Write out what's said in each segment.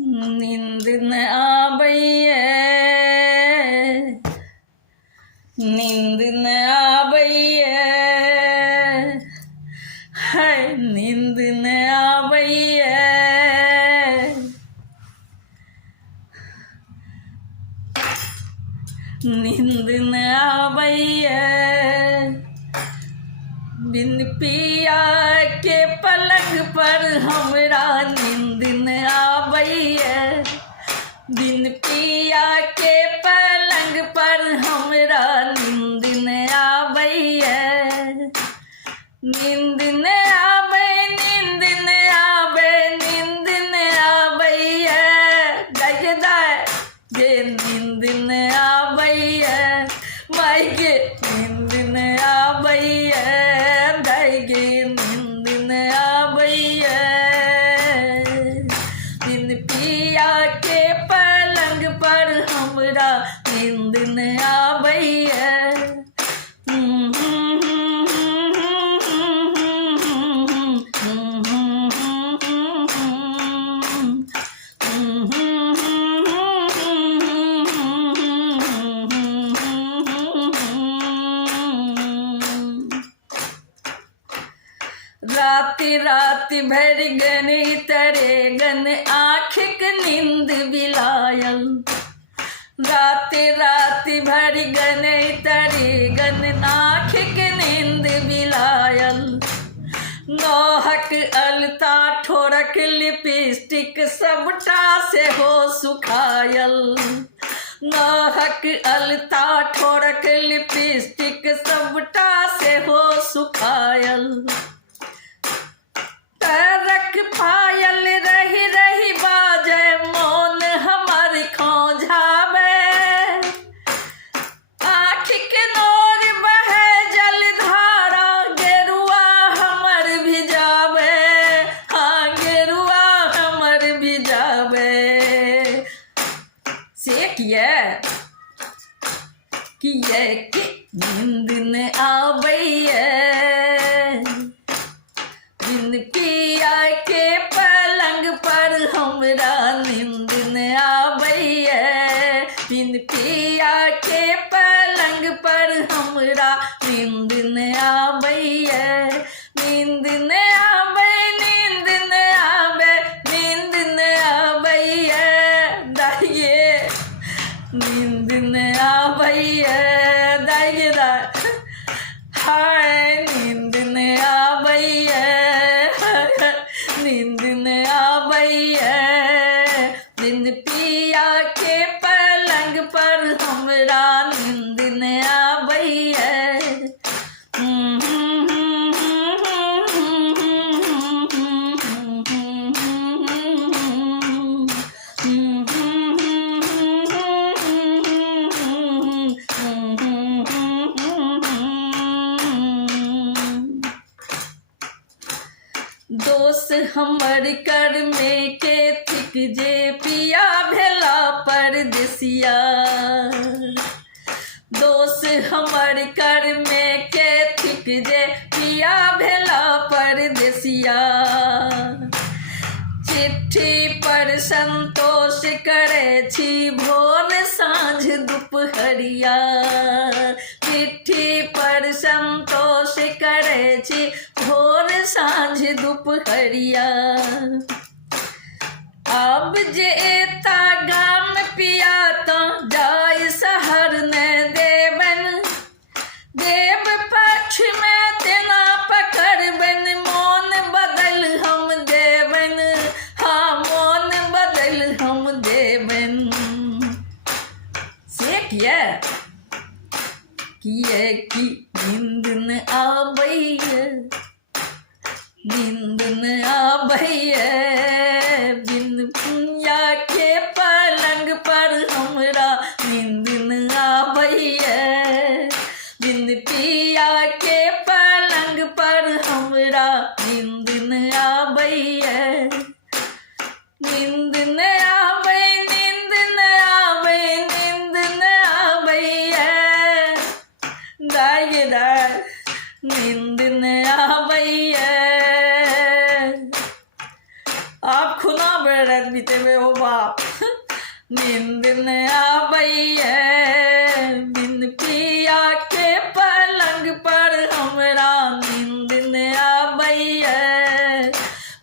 नींद न आबैए, नींद न आबैए, हाय नींद न आबैए, नींद न आबैए, बिन पिया के पलंग पर हमरा नींद न आबैए, बिन पिया के पलंग पर हमरा नींद न आबैए, नींद न आबै, नींद न आबै, नींद न आबैए, दाय गे नींद न आबैए, माय गे नींद न आबैए, दाय गे नींद न आबैए, बिन पिया के पलंग पर हमरा नींद न आबैए। राति राति भर गन तरे गन आँखिक नींद बिलायल, राति राति भर गन तरे गन आँखिक नींद बिलायल, नौहक अलता ठोरक लिपस्टिक सबटा से हो सुखायल, नौहक अलता ठोरक लिपस्टिक सबटा से हो सुखायल, तरक पायल रही रही बाजे मौन हमर खौंझावे, आँख के नोर बहे जलधारा गेरुआ हमर भिजावे, हाँ गेरुआ हमर भिजावे, से किए कि नींद न आबैए, बिन पिया के पलंग पर हमरा नींद न आबैए, बिन पिया के पलंग पर हमरा नींद न आबैए, नींद न आबै, नींद न आबै, नींद न आबैए, दाइये नींद न आबैए, दाइये हाय नींद न आबैए, नींद न आबैए, बिन पिया के पलंग पर हमरा नींद न आबैए। दोस्त हमर कर में के थिक जे पिया भेला परदेसिया, दोस्त हमर कर में के थिक जे पिया भेला परदेसिया, चिट्ठी पर संतोष करे छी भोर साँझ दुपहरिया, चिट्ठी पर संतोष करे छी भोर साँझ दुपहरिया, अब जे एता गाम पिया तो जाय शहर न देवन, देव पक्ष में तेना पकड़बन, मोन बदल हम देवन, हाँ मोन बदल हम देवन, से किए कि नींद न आबैए, नींद न आबैए, बिन पिया के पलंग पर हमरा नींद न आबैए, बिन पिया के पलंग पर हमरा नींद न आबैए, नींद न आबै, नींद न आबै, नींद न आबैए, दाय नींद न आबैए, आप खुना बेरत बीते में हो बाप नींद न आबैया बिन पिया के पलंग पर हमरा नींद न आबैया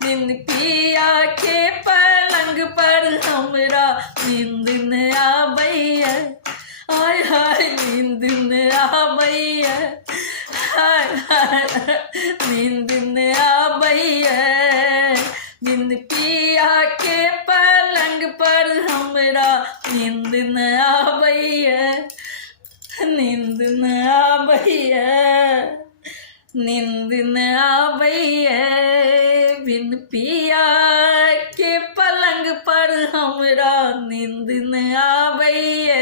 बिन पिया के पलंग पर हमरा नींद न आबैया हाय हाय नींद न आबैया हाय हाय नींद न आबैया बिन पिया के पलंग पर हमरा नींद न आबैया नींद न आबैया नींद न आबैया बिन पिया के पलंग पर हमरा नींद न आबैया।